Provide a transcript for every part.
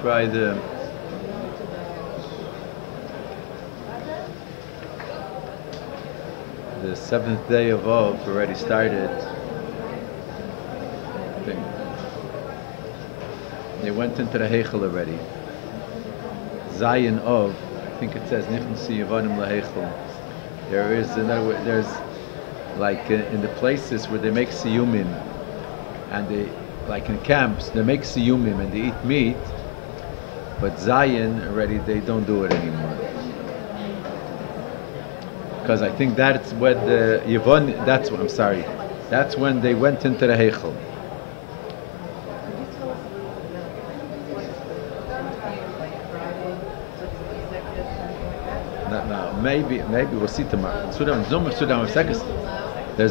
try the seventh day of Av already started. I think they went into the Heichel already. Zion of, I think it says Nichnusi Yevanim LaHeichel. There is another. There's like in the places where they make siyumim, and they, like in camps, they make siyumim and they eat meat. But Zion already, they don't do it anymore. Because I think that's when the Yevon. That's what I'm sorry. That's when they went into the Heichel. No, maybe we'll see tomorrow. There's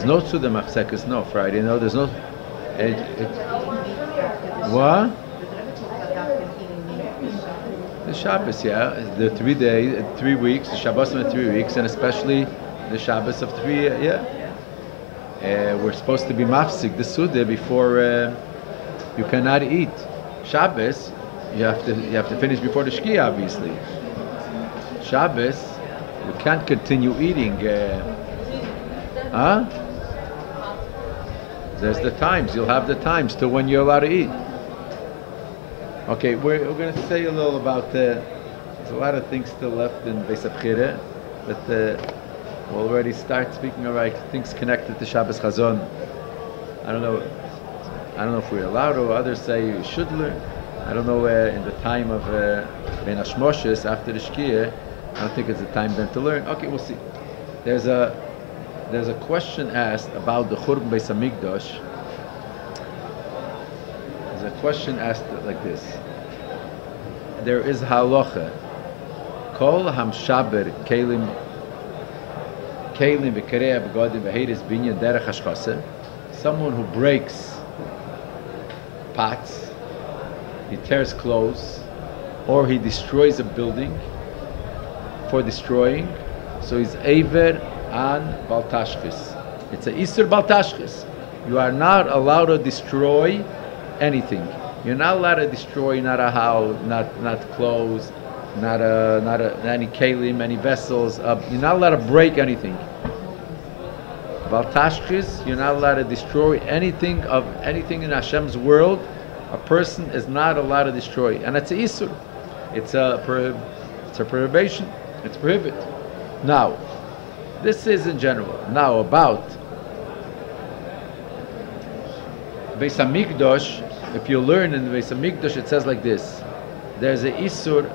no Sudam Afsekis, no Friday. No, there's no. What? The Shabbos, yeah, the 3 days, 3 weeks, the Shabbos of 3 weeks, and especially the Shabbos of 3, yeah. We're supposed to be mafsik the Suda before you cannot eat. Shabbos, you have to finish before the Shkia, obviously. Shabbos, you can't continue eating. There's the times. You'll have the times to when you're allowed to eat. Okay, we're going to say a little about. There's a lot of things still left in Beis Habechira, but we'll already start speaking about things connected to Shabbos Chazon. I don't know if we're allowed, or others say you should learn. I don't know in the time of Ben Hashmoshes after the Shkia. I don't think it's the time then to learn. Okay, we'll see. There's a question asked about the Churban Beis Hamikdash. There's a question asked like this. There is halacha. Kol hamshaber kelim v'kerei b'godim v'heiris binyan derech hashchasa. Someone who breaks pots, he tears clothes, or he destroys a building for destroying, so he's aver an baltashchis. It's a isur baltashchis. You are not allowed to destroy anything. You're not allowed to destroy not a house, not clothes, not any kelim, any vessels. You're not allowed to break anything. Baltashchis, you're not allowed to destroy anything in Hashem's world. A person is not allowed to destroy, and it's a isur. It's a prohibition. It's prohibited. Now, this is in general. Now about Beis Hamikdash. If you learn in the Beis Hamikdash, it says like this: there's a isur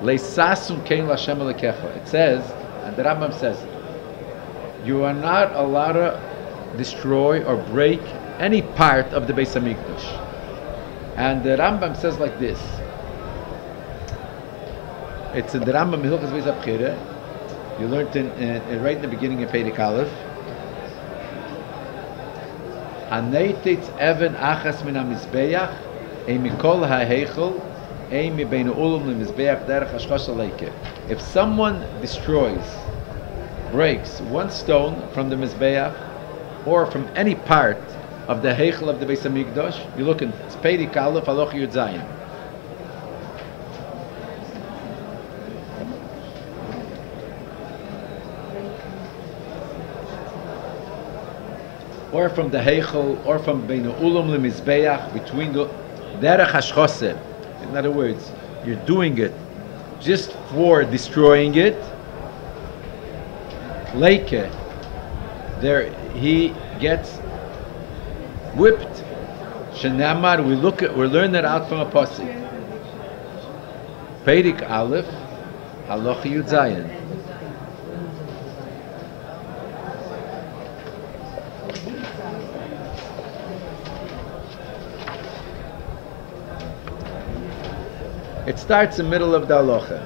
leisasun kein l'Hashem elekecha. It says, and the Rambam says, you are not allowed to destroy or break any part of the Beis Hamikdash. And the Rambam says like this. It's in the Rambam Hilchos Beis Habechira. You learned right in the beginning in Perek Aleph. Haneitetz even achas min hamizbeach, ein mikol ha'heichel, ein mibein ha'ulam lemizbeach derech hashchas haleike. If someone breaks one stone from the mizbeach, or from any part of the heichel of the Beis Hamikdash, you look in Perek Aleph Halacha Yud Zayin. Or from the Heichel, or from Bein Ulam LeMizbeach, between the Derech Hashchoseh. In other words, you're doing it just for destroying it. Leike, there he gets whipped. Shenamar, we learn that out from a pasuk. Perek Aleph, Halacha Yud Zayin. It starts in the middle of the halacha.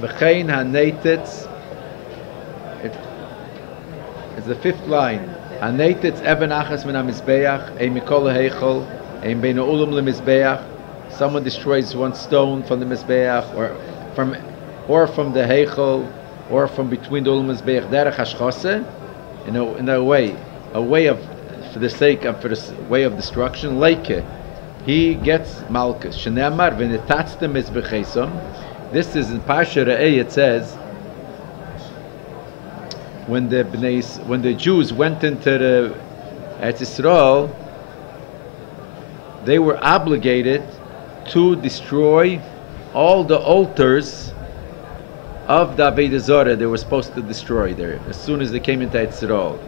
V'chein haneitetz. It's the fifth line. Haneitetz even achas min hamizbeach, ein mikol heichol, ein bein ha'ulam lemizbeach. Someone destroys one stone from the mizbeach, or from the heichol, or from between the ulam mizbeach derech hashchoseh. In a way of for the sake of, for the way of destruction, Leike, he gets Malchus. Shenemar v'netatztem mizbechesom. This is in Parsha Re'eh, it says, when the Jews went into the Eretz Yisrael, they were obligated to destroy all the altars of the Avodah Zarah. They were supposed to destroy there as soon as they came into Eretz Yisrael.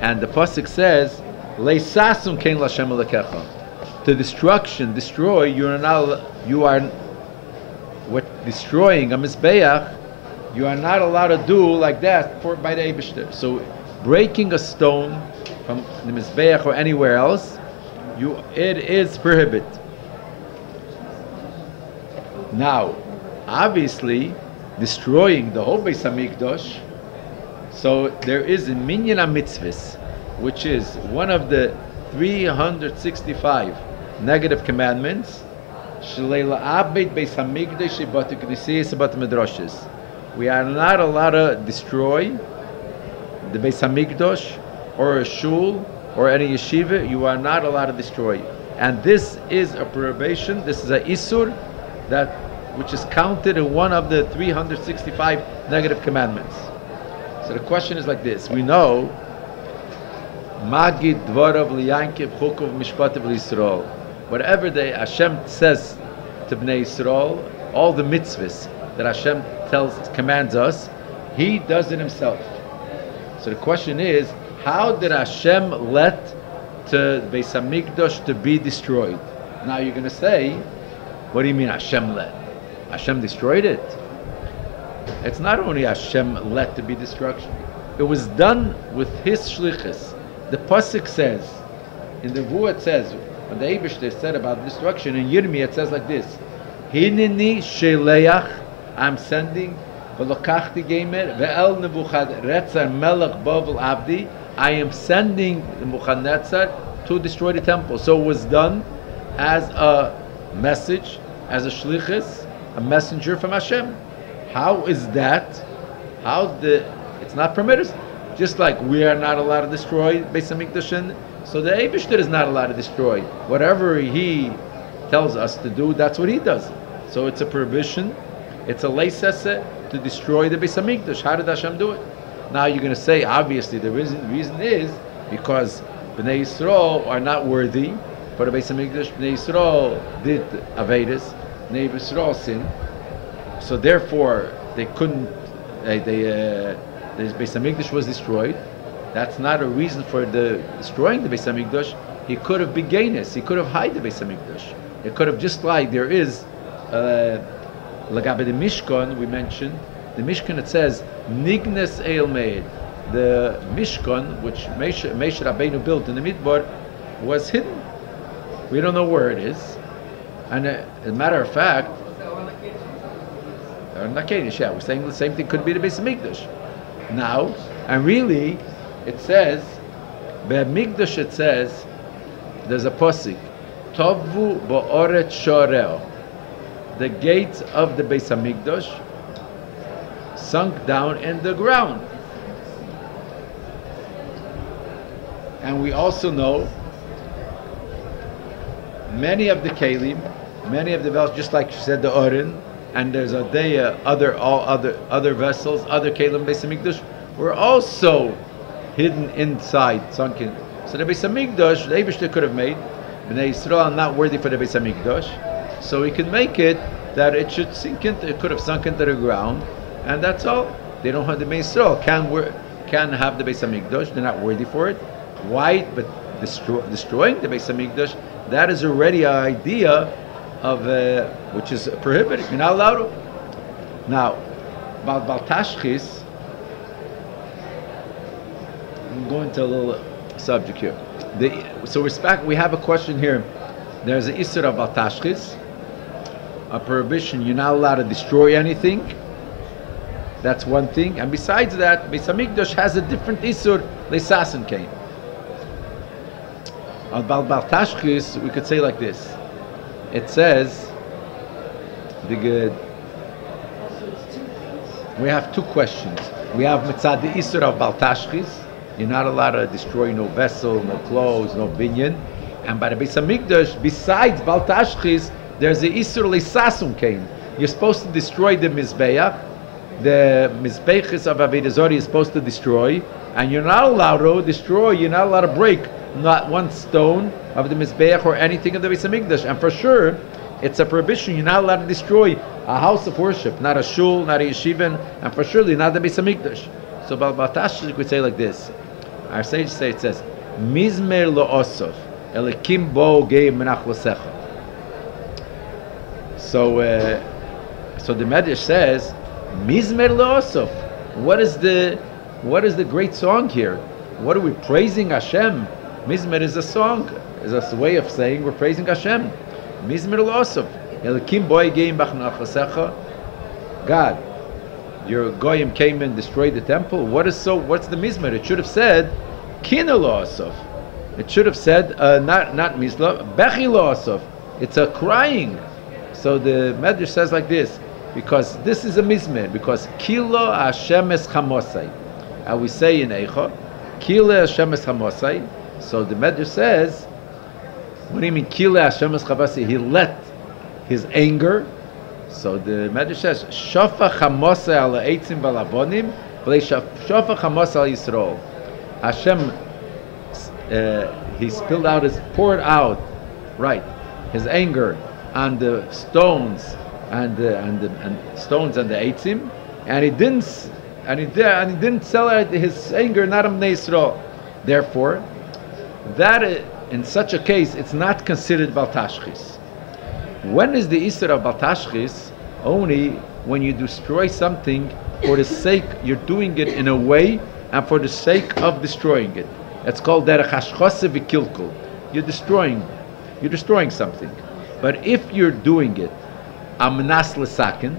And the pasuk says, "Leisasum kein l'Hashem Elokecha." To destruction, destroy. You are what destroying a mizbeach. You are not allowed to do like that by the Eibishter. So, breaking a stone from the mizbeach or anywhere else, it is prohibited. Now, obviously, destroying the whole Beis Hamikdash. So there is a minyan mitzvahs, which is one of the 365 negative commandments. We are not allowed to destroy the Beis Hamikdash or a shul or any yeshiva. You are not allowed to destroy. And this is a prohibition. This is a isur which is counted in one of the 365 negative commandments. So the question is like this. We know Magid Dvarav Liyankiv Chukov Mishpatav L'Yisrael. Whatever Hashem says to Bnei Yisrael, all the mitzvahs that Hashem commands us, He does it Himself. So the question is, how did Hashem let the Beis Hamikdash to be destroyed? Now you're going to say, what do you mean Hashem let? Hashem destroyed it? It's not only Hashem let to be destruction. It was done with His shlichus. The pasuk says, in the Vu it says, when the Eibishter said about destruction, in Yirmi it says like this, Hineni sheleach, I'm sending, v'lokachti gemer, ve'el Nebuchadnezzar melech Bavel Abdi, I am sending Nebuchadnezzar to destroy the temple. So it was done as a message, as a shlichus, a messenger from Hashem. How is that? It's not permitted. Just like we are not allowed to destroy Beis Hamikdash, so the Eibishter is not allowed to destroy. Whatever He tells us to do, that's what He does. So it's a prohibition. It's a leisese to destroy the Beis Hamikdash. How did Hashem do it? Now you're going to say, obviously, the reason is because Bnei Yisrael are not worthy for the Beis Hamikdash. Bnei Yisrael did Avedis. Bnei Yisrael sinned. So therefore, they couldn't. The Beis Hamikdash was destroyed. That's not a reason for destroying the Beis Hamikdash. He could have begainus. He could have hide the Beis Hamikdash. It could have just like there is. Lagabe the Mishkan we mentioned. The Mishkan it says Nignes Eil Meid. The Mishkan which Moshe Rabbeinu built in the Midbar was hidden. We don't know where it is. And as a matter of fact, we're saying the same thing could be the Beis Hamikdash. Now, and really, it says, Be'amikdash it says, there's a pasuk, Tovu bo'oret shoreo. The gates of the Beis Hamikdash sunk down in the ground. And we also know many of the kelim, many of the vessels, just like you said, the Orin, and there's all other vessels, other kelim Beis Hamikdash were also hidden inside, sunken. So the Beis Hamikdash, the Eibishter could have made Bnei Yisrael are not worthy for the Beis Hamikdash, so he could make it that it should sink into, it could have sunk into the ground, and that's all. They don't have the Bnei Yisrael can have the Beis Hamikdash. They're not worthy for it. Why? But destroying the Beis Hamikdash, that is already an idea of which is prohibited. You're not allowed to. Now, about Tashchis, I'm going to a little subject here. So we have a question here. There's an Isser of Tashchis, a prohibition. You're not allowed to destroy anything. That's one thing. And besides that, Beis Hamikdash has a different Isser, Leisasen Kain. About Tashchis, we could say like this. It says, we have two questions. We have Mitzad the Isser of Bal Tashchis, You're not allowed to destroy no vessel, no clothes, no binyan. And by the Beis Hamikdash, besides Bal Tashchis, there's the Isur Leisasum Kain. You're supposed to destroy the Mizbeach. The Mizbechis of Avodah Zarah is supposed to destroy, and you're not allowed to destroy, you're not allowed to break not one stone of the Mizbeach or anything of the Beis Hamikdash. And for sure, it's a prohibition. You're not allowed to destroy a house of worship, not a shul, not a yeshiva, and for surely not the Beis Hamikdash. So Bal Tashchis could say like this. Our sages say, it says, Mizmer lo osov, elikim bo gei menach l'secha. So the Medrash says, Mizmer lo osov. What is the great song here? What are we praising Hashem? Mizmer is a song, is a way of saying we're praising Hashem. Mizmer lo osov, elikim bo gei menach l'secha. God, your goyim came and destroyed the temple. What's the mizmer? It should have said kina lo asov. It should have said not mizla bechi lo asov. It's a crying. So the Medrash says like this, because this is a mizmer, because kilo Hashem es chamosai. And we say in Eicha, kilo Hashem es chamosai. So the Medrash says, what do you mean kilo Hashem es chamosai? He let his anger. So the Medrash says, "Shofa chamosa al eitzim valabonim, shofa chamosa al Yisrael." Hashem, he poured out, right, his anger on the stones and the stones and the eitzim, and he didn't sell out his anger not on Yisrael. Therefore, that in such a case, it's not considered Bal Tashchis. When is the Isser of Bal Tashchis? Only when you destroy something for the sake, you're doing it in a way and for the sake of destroying it. It's called derech hashchose v'kilkul. You're destroying something. But if you're doing it amnas lesakin,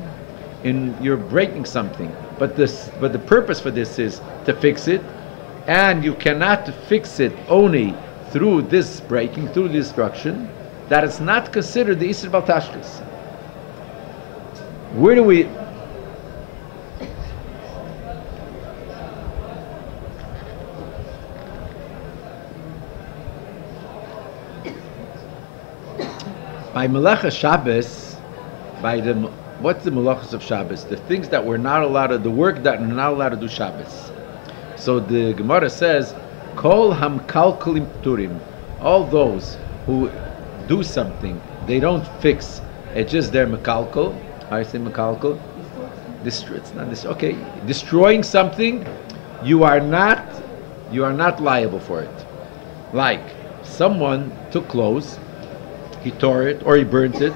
you're breaking something, but the purpose for this is to fix it, and you cannot fix it only through this breaking, through the destruction, that is not considered the Isser Bal Tashchis. Where do we... By Melecha Shabbos, what's the Melechas of Shabbos? The things that we're not allowed to, the work that we're not allowed to do Shabbos. So the Gemara says, Kol hamkalkulim turim, all those who do something, they don't fix, it's just their mekalkal. How I say mekalkal? It's not this. Okay, destroying something, you are not liable for it. Like someone took clothes, he tore it, or he burnt it,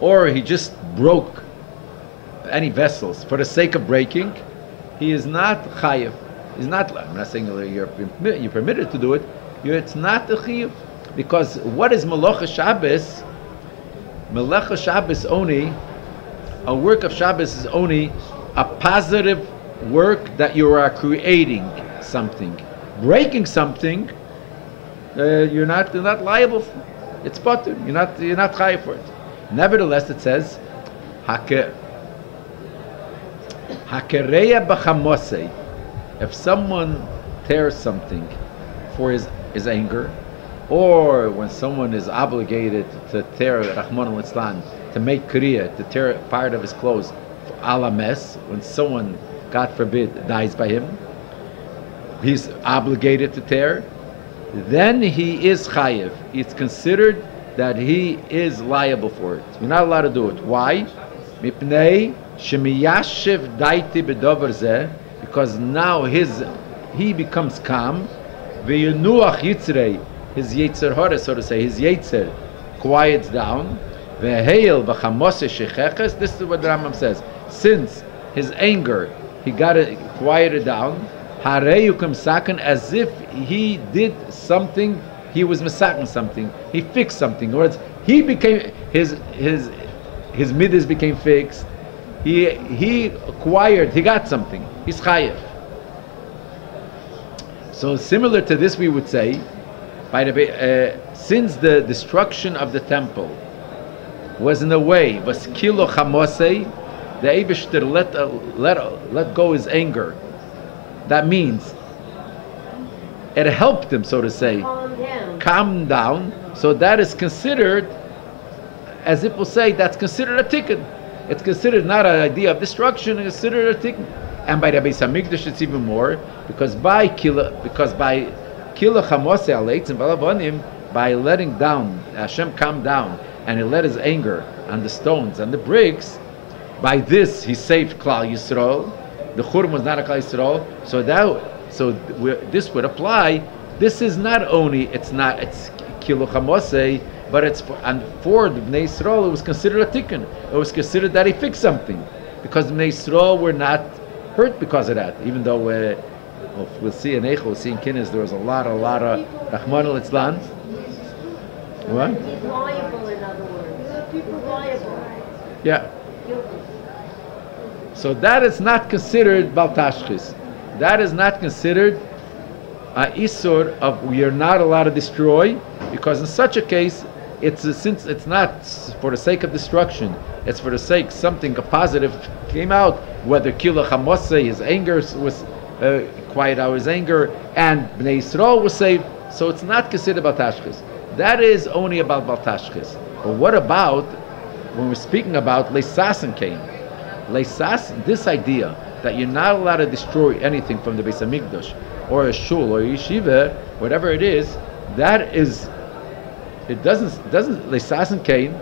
or he just broke any vessels for the sake of breaking. He is not chayiv. He's not. I'm not saying you're permitted to do it. It's not a chayiv. Because what is Melecha Shabbos? Melecha Shabbos only, a work of Shabbos is only a positive work that you are creating something. Breaking something, you're not liable for. It's potter. You're not chayiv for it. Nevertheless, it says, Hakereya b'chamosei. If someone tears something for his anger, or when someone is obligated to tear Rahman al-Islam, to make kriya, to tear part of his clothes, ala mes, when someone, God forbid, dies by him, he's obligated to tear, then he is chayiv. It's considered that he is liable for it. You're not allowed to do it. Why? Mipnei shemiyashiv daiti bedover zeh, because now he becomes calm. Ve'yenuach yitzrei, his yetzer hara, so to say, his yetzer quiets down. Ve'heil b'chamose shecheches. This is what the Rambam says. Since his anger, he got it quieted down. Harei yukim saken, as if he did something. He was misaken something. He fixed something. In other words, he became his midas became fixed. He acquired. He got something. He's chayev. So similar to this, we would say, by the since the destruction of the temple was in a way was kilo chamosei, the Eibishter let go his anger. That means It helped him, so to say, calm down. So that is considered, as if we'll say, that's considered a tikkun. It's considered not an idea of destruction, it's considered a tikkun. And by the Beis Hamikdash it's even more, because by kila chamosei aleitz and balavonim, by letting down, Hashem calmed down, and he let his anger on the stones and the bricks. By this he saved Klal Yisrael. The Churban was not a Klal Yisrael, this would apply. This is not only it's kilo chamosei, but it's for the Bnei Yisrael it was considered a tikkun. It was considered that he fixed something, because the Bnei Yisrael were not hurt because of that. Even though we'll see in Eichel, we'll see in Kinnis, there was a lot of Rahman al-Itzlan. What? Liable, in other words. People liable. Yeah. So that is not considered Bal Tashchis. That is not considered a isur of we are not allowed to destroy, because in such a case, since it's not for the sake of destruction, it's for the sake something a positive came out. Whether Kila Chamosei, his anger was quiet out his anger, and Bnei Yisrael was saved. So it's not considered Bal Tashchis. That is only about Bal Tashchis. But what about when we're speaking about Leisas and Cain? Leisas, this idea that you're not allowed to destroy anything from the Beis Hamikdash or a shul or a yeshiva, whatever it is, that is, it doesn't Leisas and Cain.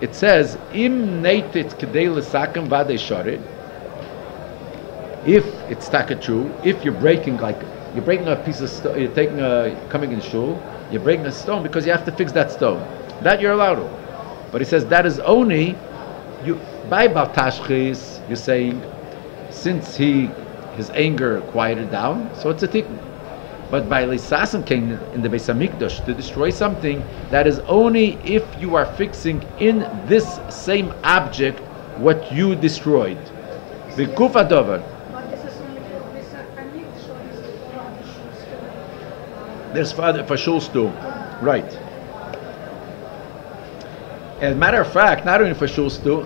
It says im neitit kedei lesakam vadei sharid. If it's taka true, if you're breaking a piece of stone, you're coming in shul, you're breaking a stone because you have to fix that stone. That you're allowed to. But he says that is only by Bal Tashchis, you're saying, since his anger quieted down, so it's a tikkun. But by Leisas and Cain in the Beis Hamikdash, to destroy something, that is only if you are fixing in this same object what you destroyed. The Kufa Dover. There's for shuls too, right? As a matter of fact, not only for shuls too.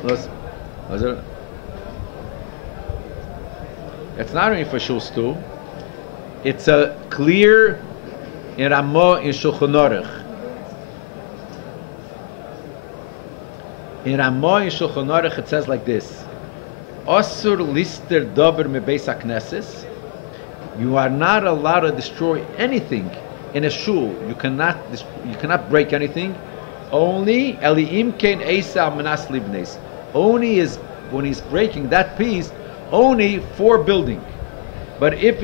It's not only for shuls too. It's a clear in Ramah in Shulchan Aruch. In Ramah in Shulchan Aruch it says like this: Osur lister dober me beis hakneses. You are not allowed to destroy anything in a shul. You cannot break anything. Only Eliim Kein Eisa Manas Libnes. Only is when he's breaking that piece, only for building. But if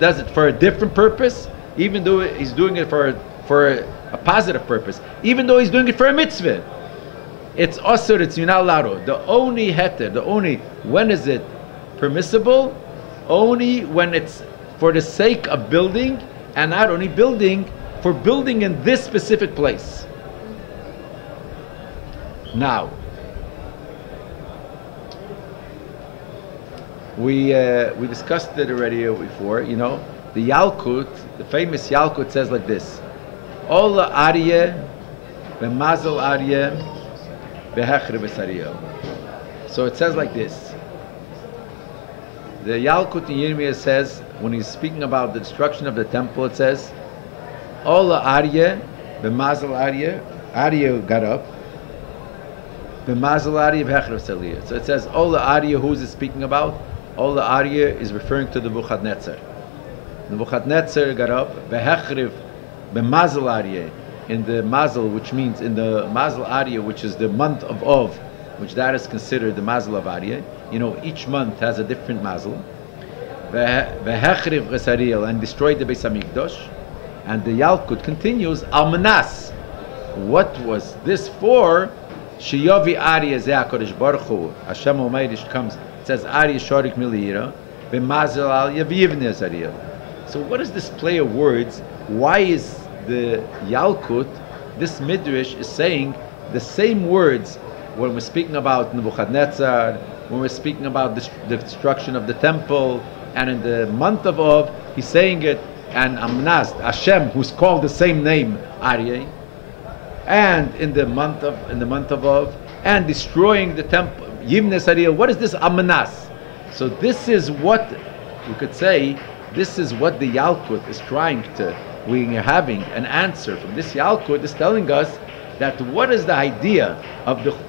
does it for a different purpose, even though he's doing it for a positive purpose, even though he's doing it for a mitzvah, it's also you're not allowed to. The only heter, when is it permissible? Only when it's for the sake of building, and not only building, for building in this specific place. Now, we discussed it already before. You know, the Yalkut, the famous Yalkut says like this: Ola Aryeh, B'mazel Aryeh, B'hechre B'sariyah. So it says like this. The Yalkut in Yirmiyah says, when he's speaking about the destruction of the temple, it says, Ola Aryeh, B'mazel Aryeh, Aryeh got up, B'mazel Aryeh, B'hechre B'sariyah. So it says, Ola Aryeh, who is it speaking about? Ola Aryeh is referring to the Nebuchadnezzar. Nebuchadnezzar got up, B'hechre B'mazel Aryeh, in the Mazel, which means in the Mazel Aryeh, which is the month of Ov, which that is considered the Mazel of Aryeh. You know, each month has a different Mazel. V'hechriv Chesariel, and destroyed the Beis Hamikdash. And the Yalkut continues, Almanas. What was this for? Shiyovi Aryeh Zeh HaKadosh Baruch Hu. Hashem Omeirish comes, it says Aryeh Shorik Milira, V'mazel Aryeh V'yivnei Azariel. So what is this play of words? Why is the Yalkut, this Midrash is saying the same words when we're speaking about Nebuchadnezzar, when we're speaking about the destruction of the temple, and in the month of Av, he's saying it, and Amnaz, Hashem, who's called the same name, Aryeh, and in the month of Av, and destroying the temple, Yivnei Sariyah. What is this Amnaz? So this is what you could say This is what the Yalkut is trying to. We are having an answer from this Yalkut is telling us that what is the idea of the Churban?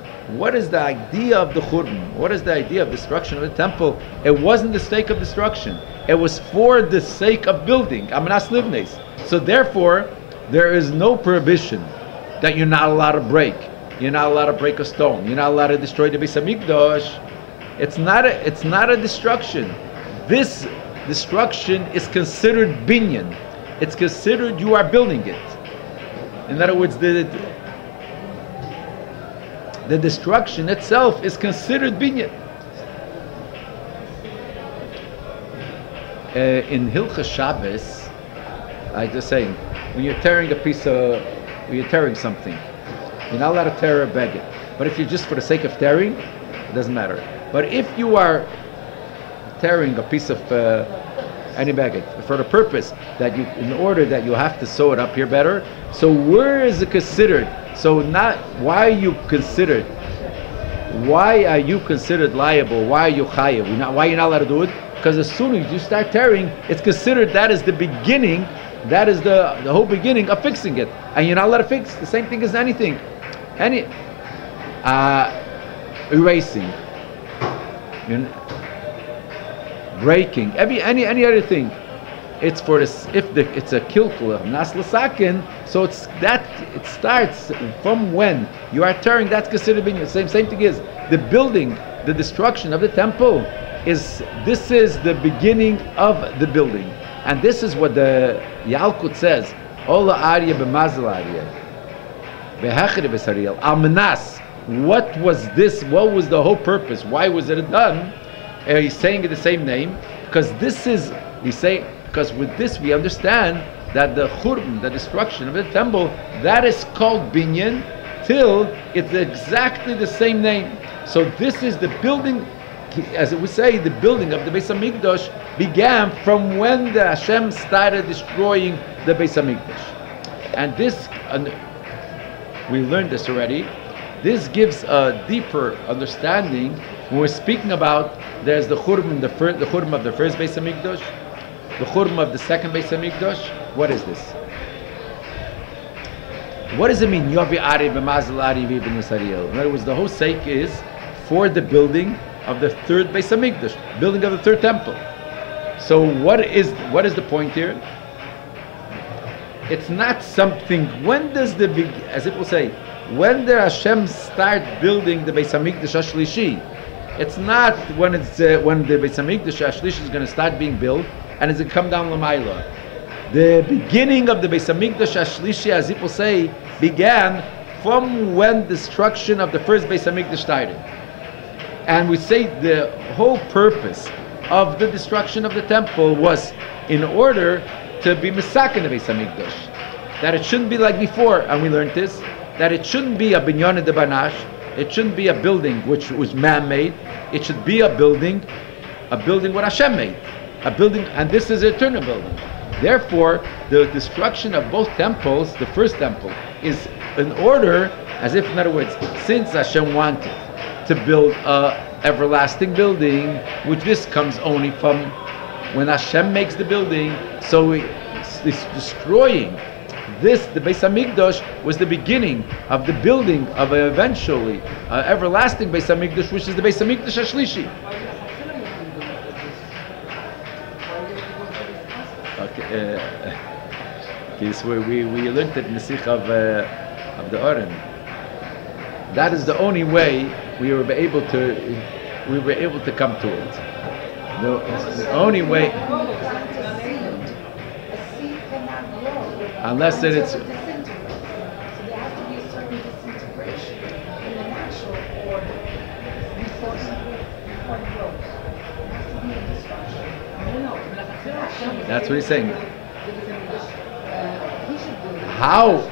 What is the idea of destruction of the temple? It wasn't the sake of destruction. It was for the sake of building. Amanas livnes. So therefore, there is no prohibition that you're not allowed to break. You're not allowed to break a stone. You're not allowed to destroy the Beis Hamikdash. It's not a destruction. This destruction is considered binyan. It's considered you are building it. In other words, the destruction itself is considered binyan. In Hilchos Shabbos, I just saying, when you're tearing something, you're not allowed to tear a baguette. But if you're just for the sake of tearing, it doesn't matter. But if you are tearing a piece of any baguette for the purpose that you, in order that you have to sew it up here better, so where is it considered? So not why are you considered liable? Why are you chayav? Why you're not allowed to do it? Because as soon as you start tearing, it's considered that is the beginning. That is the whole beginning of fixing it, and you're not allowed to fix. The same thing as anything, erasing, breaking, any other thing. It's for this. It's a kilkul of nas l'sakin, so it starts from when you are tearing. That's considered being the same thing is the building, the destruction of the temple. This is the beginning of the building, and this is what the Yalkut says. Ola arya b'mazel arya, behechir b'sariel almanas. What was this? What was the whole purpose? Why was it done? He's saying it the same name because because with this we understand that the churban, the destruction of the temple, that is called binyan till it's exactly the same name. So this is the building. As it would say, the building of the Beis Hamikdash began from when the Hashem started destroying the Beis Hamikdash, and this, we learned this already. This gives a deeper understanding when we're speaking about there's the churban, the churban of the first Beis Hamikdash, the churban of the second Beis Hamikdash. What is this? What does it mean? Yovi ari b'mazel ari v'ibn Yisrael. In other words, the whole sake is for the building of the third Beis Hamikdash, building of the third temple. So what is the point here? It's not something. When does as it will say, when the Hashem start building the Beis Hamikdash Ashlishi? It's not when the Beis Hamikdash Ashlishi is going to start being built and it's going to come down Lamaila. The beginning of the Beis Hamikdash Ashlishi, as it will say, began from when destruction of the first Beis Hamikdash started. And we say the whole purpose of the destruction of the temple was in order to be misaken the Beis Hamikdash. That it shouldn't be like before, and we learned this, that it shouldn't be a binyan de banash, it shouldn't be a building which was man-made, it should be a building what Hashem made. A building, and this is an eternal building. Therefore, the destruction of both temples, the first temple, is in order, as if, in other words, since Hashem wanted to build a everlasting building, which this comes only from when Hashem makes the building, so it's destroying this, the Beis Hamikdash was the beginning of the building of eventually everlasting Beis Hamikdash, which is the Beis Hamikdash Ashlishi. Okay, so we learned it in the Sicha of the Oren. That is the only way we were able to come to it. The only way, unless that it's. So there has to be a certain disintegration in the natural order before it grows. There has to be a destruction. That's what he's saying. How?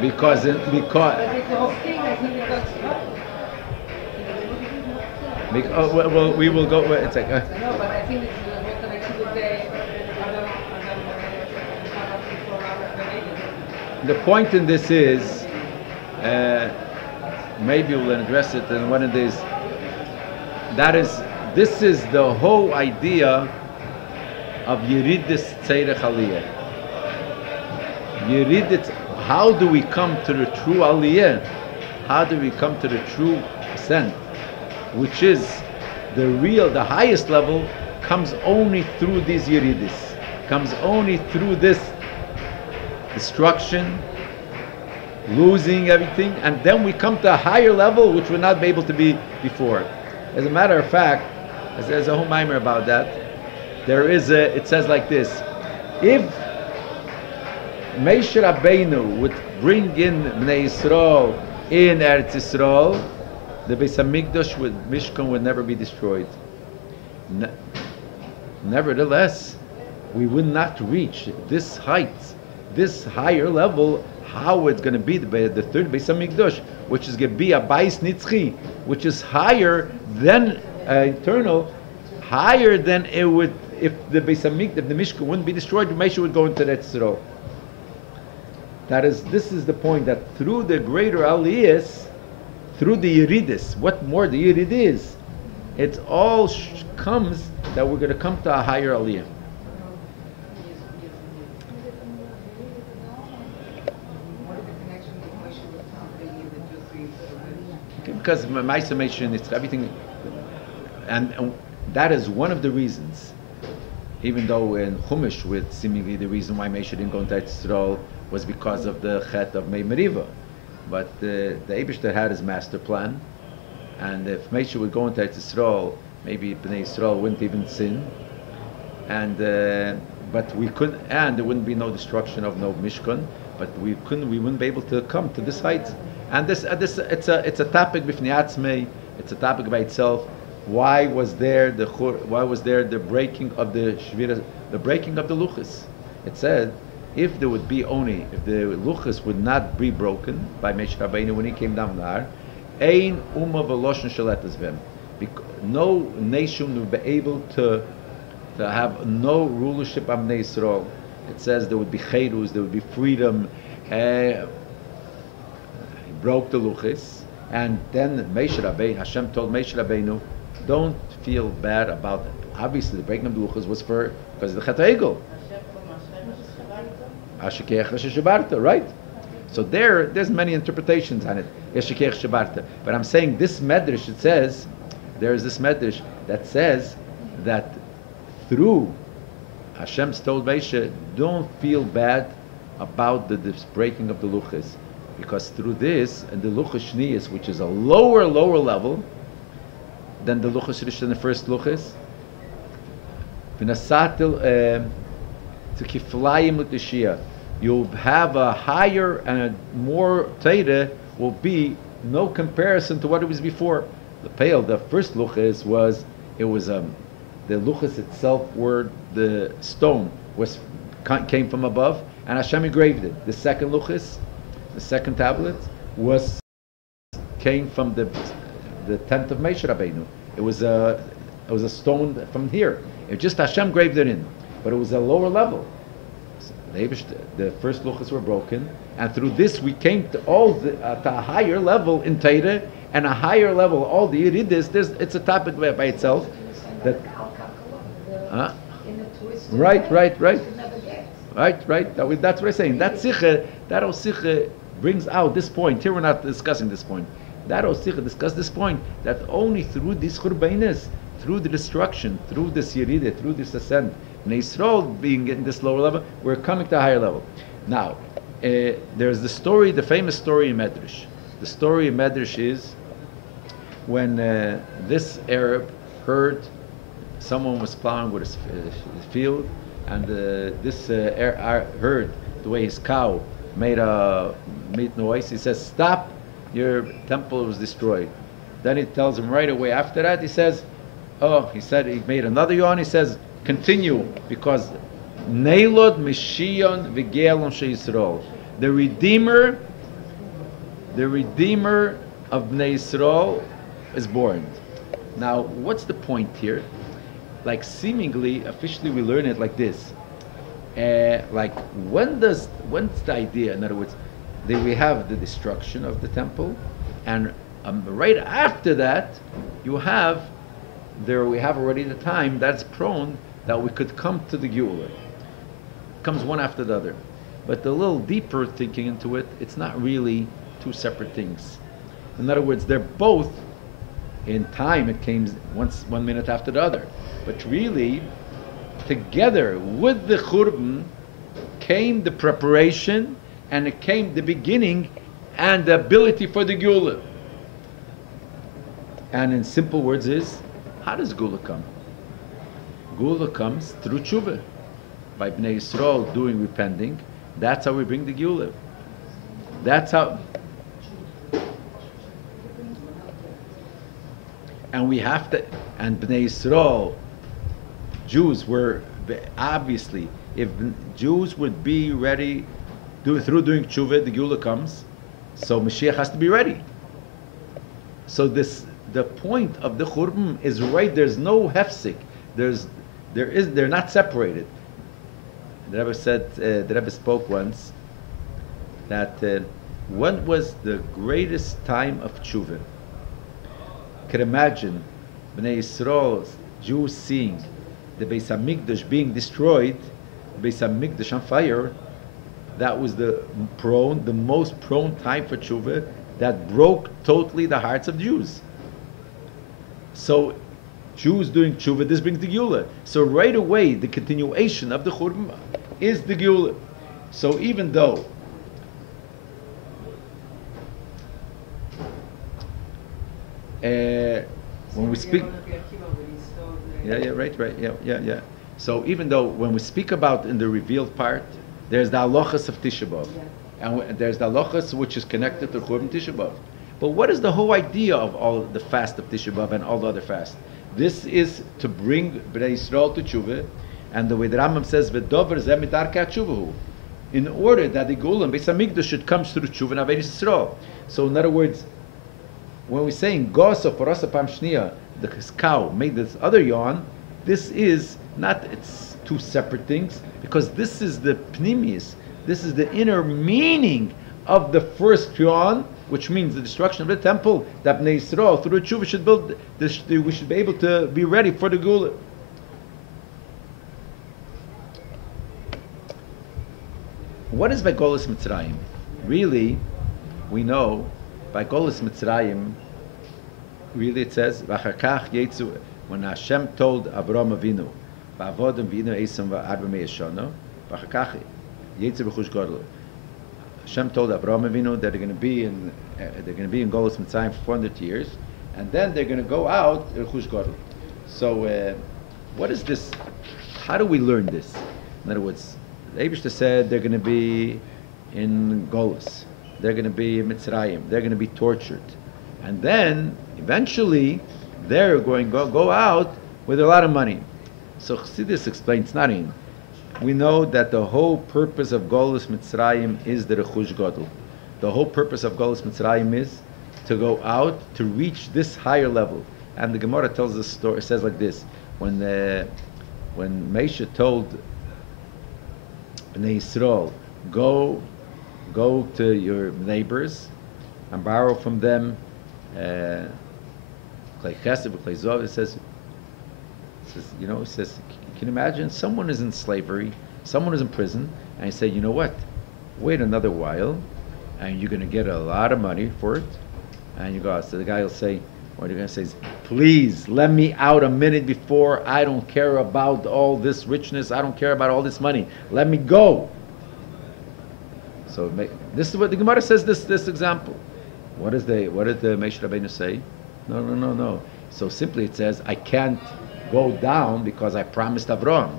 Because well, we will go. It's like. No, but I think it's more connected with the point in this is, maybe we'll address it in one of these. This is the whole idea of Yeridis Tzerech Aliyah. Yeridis, how do we come to the true Aliyah? How do we come to the true ascent? Which is the highest level, comes only through these Yeridis. Comes only through this destruction, losing everything, and then we come to a higher level which we'll not be able to be before. As a matter of fact, there's a whole mimer about that. It says like this: if Moshe Rabbeinu would bring in Bnei Yisrael in Eretz Yisrael, the Beis Hamikdash Mishkan would never be destroyed. Nevertheless, we would not reach this height, this higher level. How it's going to be the third Beis Hamikdash, which is going to be a Beis Nitzchi, which is higher than eternal, higher than it would if the Beis Hamikdash, if the Mishkan wouldn't be destroyed, Moshe would go into Eretz Yisrael. This is the point, that through the greater Aliyahs, through the Yeridis, what more the Yerid is, it all comes that we're going to come to a higher Aliyah. Because Ma'aseh Moshe, it's everything, and that is one of the reasons. Even though in Chumash, with seemingly the reason why Moshe didn't go into Yisrael was because of the Chet of Mei Meriva, but the Eibishter had his master plan, and if Moshe would go into Yisrael, maybe Bnei Yisrael wouldn't even sin, and but we couldn't, and there wouldn't be no destruction of no Mishkan, but we wouldn't be able to come to this height. And it's a topic b'fnei atzmei. It's a topic by itself. Why was there the breaking of the shvira, the breaking of the luchos? It said if the luchos would not be broken by Moshe Rabbeinu when he came down there, ein umma v'loshen shaletas v'hem. No nation would be able to have no rulership of Bnei Yisrael. It says there would be chedus, there would be freedom. Broke the luchos, and then Hashem told Moshe Rabbeinu, don't feel bad about it. Obviously, the breaking of the luchos was because of the Chet HaEgel. Right? So there's many interpretations on it. But I'm saying this medrash, it says, there's this medrash that says that through Hashem told Moshe, don't feel bad about this breaking of the luchos. Because through this, and the luchos shniyos, which is a lower level than the luchos rishon, the first luchos, you'll have a higher and a more Torah, will be no comparison to what it was before. The first luchos the luchos itself were the stone came from above, and Hashem engraved it. The second luchos, the second tablet, came from the tent of Moshe Rabbeinu. It was a stone from here. It just Hashem engraved it in, but it was a lower level. The first luchos were broken, and through this we came to to a higher level in Torah, and a higher level. All the Yeridis, it's a topic by itself. Right. That's what I'm saying. That Sicha brings out this point. Here we're not discussing this point. That Sicha discussed this point, that only through these churbanos, through the destruction, through this Yerida, through this ascent, Bnei Yisrael being in this lower level, we're coming to a higher level. Now, there's the famous story in Medrash. The story in Medrash is when this Arab heard someone was plowing with his field, and this heard the way his cow made noise. He says, "Stop! Your temple was destroyed." Then he tells him right away after that. He says, he made another yawn. He says, "Continue, because Neilod Mishion V'Gealon She'Yisrael, the Redeemer of Bnei Yisrael is born." Now, what's the point here? Like seemingly, officially, we learn it like this. When's the idea? In other words, we have the destruction of the temple, and right after that, you have there we have already the time that's prone that we could come to the Geula. Comes one after the other. But the little deeper thinking into it, it's not really two separate things. In other words, they're both, in time it came 1 minute after the other. But really, together with the Churban came the preparation, and it came the beginning and the ability for the Geula. And in simple words is, how does Geula come? Geula comes through tshuva. By Bnei Yisrael doing repenting, that's how we bring the Geula. That's how. And we have to, and Bnei Yisrael, Jews were, obviously, if Jews would be ready, through doing tshuva, the Geula comes, so Mashiach has to be ready. So the point of the Churban is right, there's no hefsik, they're not separated. The Rebbe said, the Rebbe spoke once, that when was the greatest time of tshuva? Could imagine Bnei Yisrael, Jews seeing the Beis Hamikdash being destroyed, Beis Hamikdash on fire. That was the most prone time for tshuva that broke totally the hearts of Jews. So Jews doing tshuva, this brings the Geula. So right away, the continuation of the Churban is the Geula. So even though when we speak, right. So even though when we speak about in the revealed part, there's the halachas of Tisha B'Av, and there's the halachas which is connected to Churban Tisha B'Av. But what is the whole idea of all the fast of Tisha B'Av and all the other fasts? This is to bring Bnei Yisrael to tshuva, and the way the Rambam says, "V'dover zeh midarkei tshuvahu," in order that the Geula and Beis Hamikdash should come through tshuva and Avodas Yisrael. So in other words, when we're saying Gosa Parasa Pam Shniya, the cow made this other yarn, this is not, it's two separate things, because this is the pnimis, this is the inner meaning of the first yarn, which means the destruction of the temple, that Bnei Yisrael through the tshuva should build, we should be able to be ready for the Geula. What is by Golus Mitzrayim? Really, we know by Golus Mitzrayim, really it says, V'achakach yetzu, when Hashem told Avraham Avinu, V'avodem v'inu esam v'arba me'eshono, V'achakach yetzu b'chush godlo. Hashem told Avraham Avinu that they're going to be in Golus Mitzrayim for 400 years, and then they're going to go out b'chush godlo. So, what is this? How do we learn this? In other words, the Eibishter said they're going to be in Golus, they're going to be in Mitzrayim, they're going to be tortured, and then eventually they're going to go out with a lot of money. So Chassidus explains Narin. We know that the whole purpose of Golus Mitzrayim is the Rechush Gadol. The whole purpose of Golus Mitzrayim is to go out to reach this higher level. And the Gemara tells the story. It says like this: when Moshe told Bnei Yisrael, go to your neighbors and borrow from them Klei Chesed, Klei Zov. It says, can you imagine someone is in slavery, someone is in prison, and you say, you know what, wait another while, and you're going to get a lot of money for it, and you go out. So the guy will say, what you're going to say is, please let me out a minute before. I don't care about all this richness. I don't care about all this money. Let me go. So this is what the Gemara says. This example. What did the Moshe Rabbeinu say? No. So simply it says, I can't go down because I promised Avraham.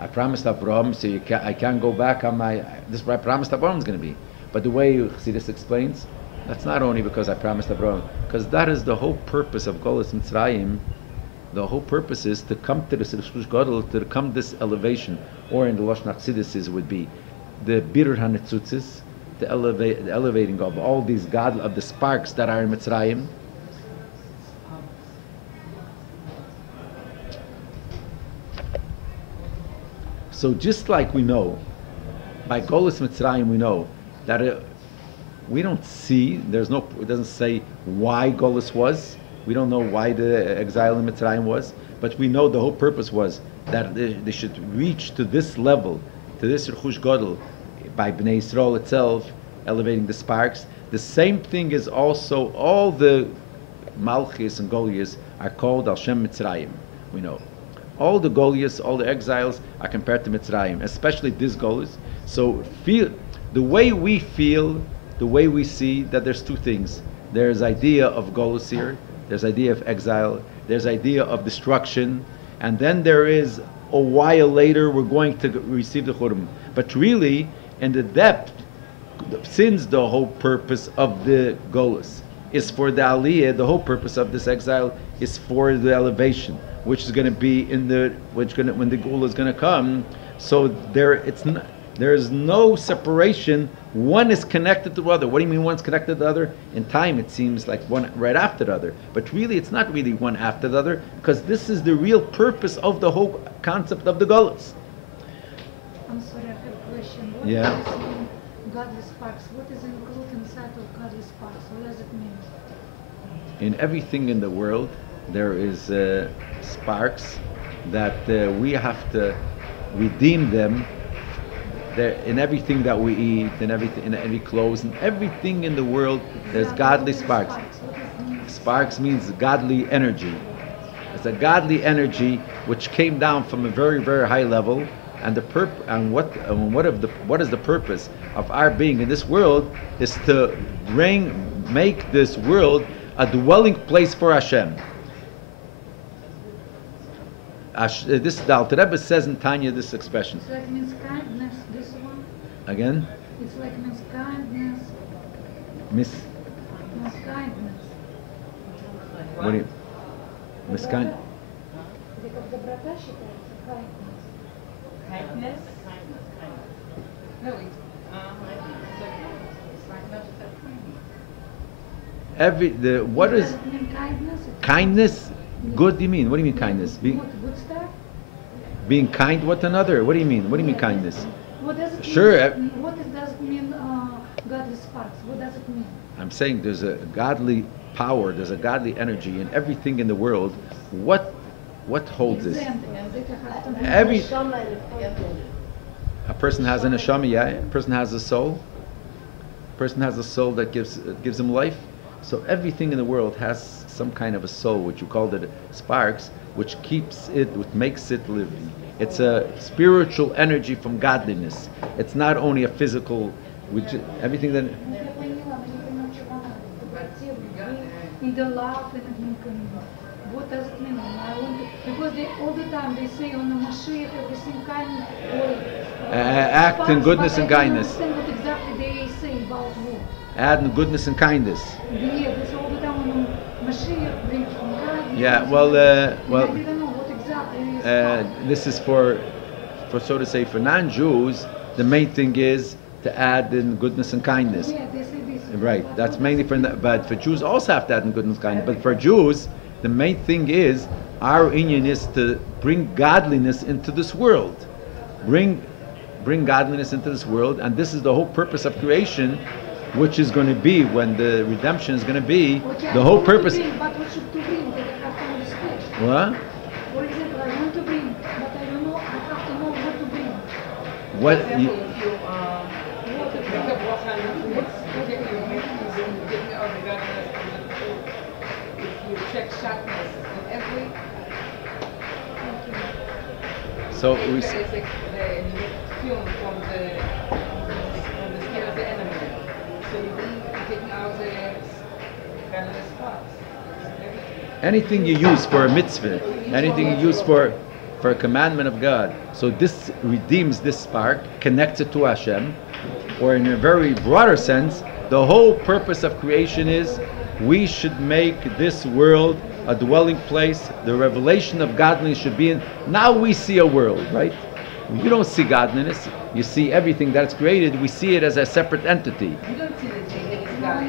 I promised Avraham, so I can't go back on this is what I promised Avraham is going to be. But the way Chassidus explains, that's not only because I promised Avraham, because that is the whole purpose of Golus Mitzrayim. The whole purpose is to come to this Rechush Gadol, to come to this elevation, or in the Lashon Chassidus would be the Birur HaNetzutzis, the elevating of all these God of the sparks that are in Mitzrayim. So just like we know, by Golus Mitzrayim we know that we don't see, it doesn't say why Golus was, We don't know why the exile in Mitzrayim was, but we know the whole purpose was that they should reach to this level, to this Rechush Gadol, by Bnei Yisrael itself, elevating the sparks. The same thing is also all the Malchis and Goliaths are called Al Shem Mitzrayim. We know all the Goliaths, all the exiles are compared to Mitzrayim, especially this Goliath. So feel the way we feel, the way we see that there's two things. There's idea of Goliath here, there's idea of exile, there's idea of destruction, and then there is a while later we're going to receive the Churim. But really, in the depth, since the whole purpose of the Golus is for the Aliyah, the whole purpose of this exile is for the elevation, which is going to be in the when the Gula is going to come. So there is no separation. One is connected to the other. What do you mean one's connected to the other? In time, it seems like one right after the other, but really, it's not really one after the other, because this is the real purpose of the whole concept of the Golus. I'm sorry, I have a question. What Yeah. does it mean, godly sparks? What is included inside of godly sparks? What does it mean? In everything in the world, there is sparks that we have to redeem them. In everything that we eat, in every clothes, in everything in the world, there's godly sparks. Sparks means godly energy. It's a godly energy which came down from a very, very high level. And what is the purpose of our being in this world is to make this world a dwelling place for Hashem. This the Alter Rebbe says in Tanya this expression. It's like means kindness, this one. Again? It's like means kindness. Miss Kindness. what do you miskind? Доброта считается kindness. Kindness? No, it's like not that What is Does it mean kindness? kindness? Good, do you mean? What do you mean kindness? Good stuff? Being kind with another. What do you mean? What do you mean kindness? What does it Sure. mean? What does it mean, godly sparks? What does it mean? I'm saying there's a godly power, there's a godly energy in everything in the world. What holds this? Every a person has an neshama, yeah. A person has a soul. A person has a soul that gives him life. So everything in the world has some kind of a soul, which you called it sparks, which keeps it, which makes it living. It's a spiritual energy from godliness. It's not only a physical, which everything that. In the love and what does it mean? Because all the time they say on the Mashiach everything kind Act in goodness and kindness. I don't understand what exactly they say about what. Add in goodness and kindness. Yeah, that's all the time on the Mashiach brings from God. Yeah, I didn't know what exactly is. This is for so to say, for non-Jews, the main thing is to add in goodness and kindness. Yeah, they say this. Right, that's mainly but for Jews also have to add in goodness and kindness. But for Jews, the main thing is our inyan is to bring godliness into this world. Bring godliness into this world, and this is the whole purpose of creation, which is going to be when the redemption is going to be Okay, the whole purpose. But what should to bring that I have to understand? What? For example, I want to bring, but I don't know, I have to know what to bring. What? For example, if you pick up what kind of fruits, taking your mechanism, getting out the godliness from the fruit, if you check sharpness in every, So we. it's like the fume from the skin of the enemy. So you bring, taking out the godliness parts. Anything you use for a mitzvah, anything you use for a commandment of God, so this redeems this spark, connects it to Hashem, or in a very broader sense, the whole purpose of creation is we should make this world a dwelling place. The revelation of godliness should be in. Now we see a world, right? You don't see godliness. You see everything that's created. We see it as a separate entity. You don't see the thing, it is God.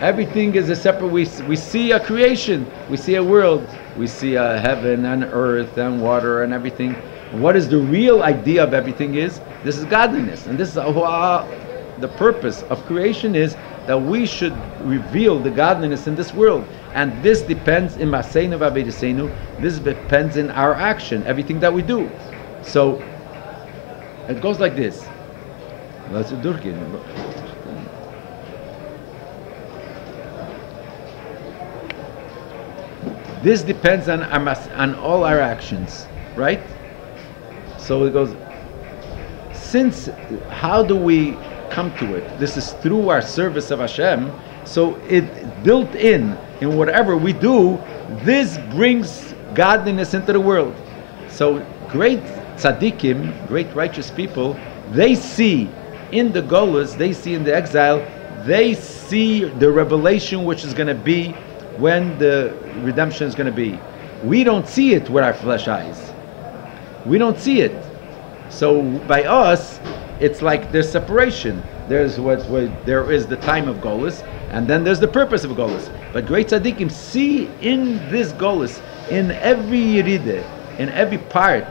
Everything is a separate. We see a creation. We see a world. We see a heaven and earth and water and everything. What is the real idea of everything is? This is godliness, and this is the purpose of creation is that we should reveal the godliness in this world. And this depends in Maseinu v'Avedisenu. This depends in our action, everything that we do. So it goes like this. This depends on all our actions, right? So it goes, how do we come to it? This is through our service of Hashem. So it built in whatever we do, this brings godliness into the world. So great tzaddikim, great righteous people, they see in the Golus, they see in the exile, they see the revelation which is going to be when the redemption is going to be. We don't see it with our flesh eyes. We don't see it. So by us, it's like there's separation. There is the time of Golus, and then there's the purpose of Golus. But great tzaddikim see in this Golus, in every Yeride, in every part,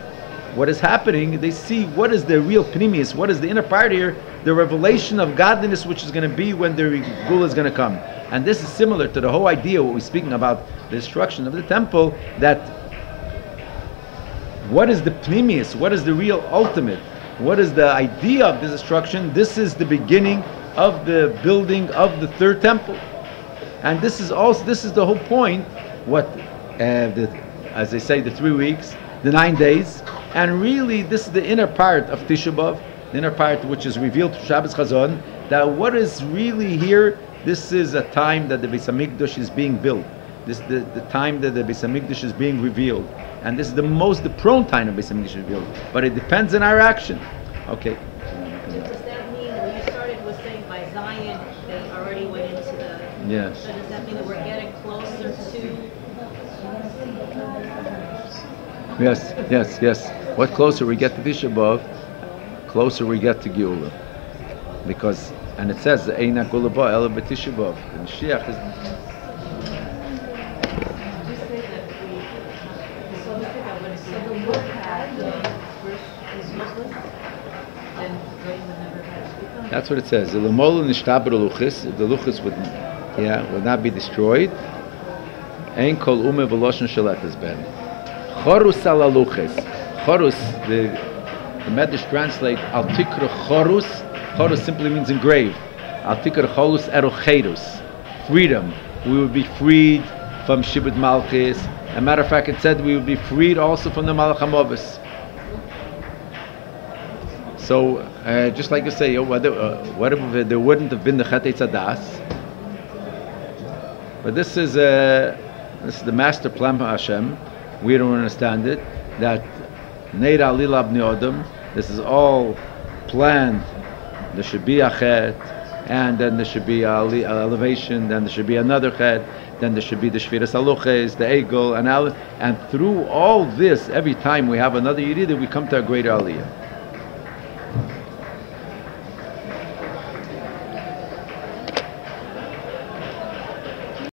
what is happening. They see what is the real pnimius, what is the inner part here, the revelation of godliness which is going to be when the Gula is going to come. And this is similar to the whole idea, what we're speaking about, the destruction of the temple, that what is the pnimius, what is the real ultimate, what is the idea of the destruction? This is the beginning of the building of the third temple. And this is the whole point, as they say, the 3 weeks, the 9 days, and really this is the inner part of Tisha B'Av, the inner part which is revealed to Shabbos Chazon, that what is really here, this is a time that the Beis Hamikdash is being built. This is the time that the Beis Hamikdash is being revealed. And this is the prone time of Beis Hamikdash revealed. But it depends on our action. Okay. Does that mean, when you started with saying by Zion, they already went into the... Yes. So does that mean that we're getting closer to... Yes. What closer we get to Tisha B'Av, closer we get to Geula. Because, and it says, Eina Geula Ba Ela B'Tisha B'Av. The Mashiach is... That's what it says. The luchis would not be destroyed. Ein kol ume v'loshen sheletes ben. Chorus ala luchis. Chorus, the Medrash translate al tikra chorus. Chorus simply means engraved. Al tikra chorus erocherus. Freedom. We would be freed from Shibud Malchis. As a matter of fact, it said we would be freed also from the Malach HaMovis. So, just like you say, what if there wouldn't have been the Chet Eitzadas? But this is the master plan of Hashem. We don't understand it. That Neira Lila Bnei Adam. This is all planned. There should be a Chet, and then there should be an elevation. Then there should be another Chet. Then there should be the Shviras Haluches, the Egel, and through all this, every time we have another Yerida, we come to a greater Aliyah.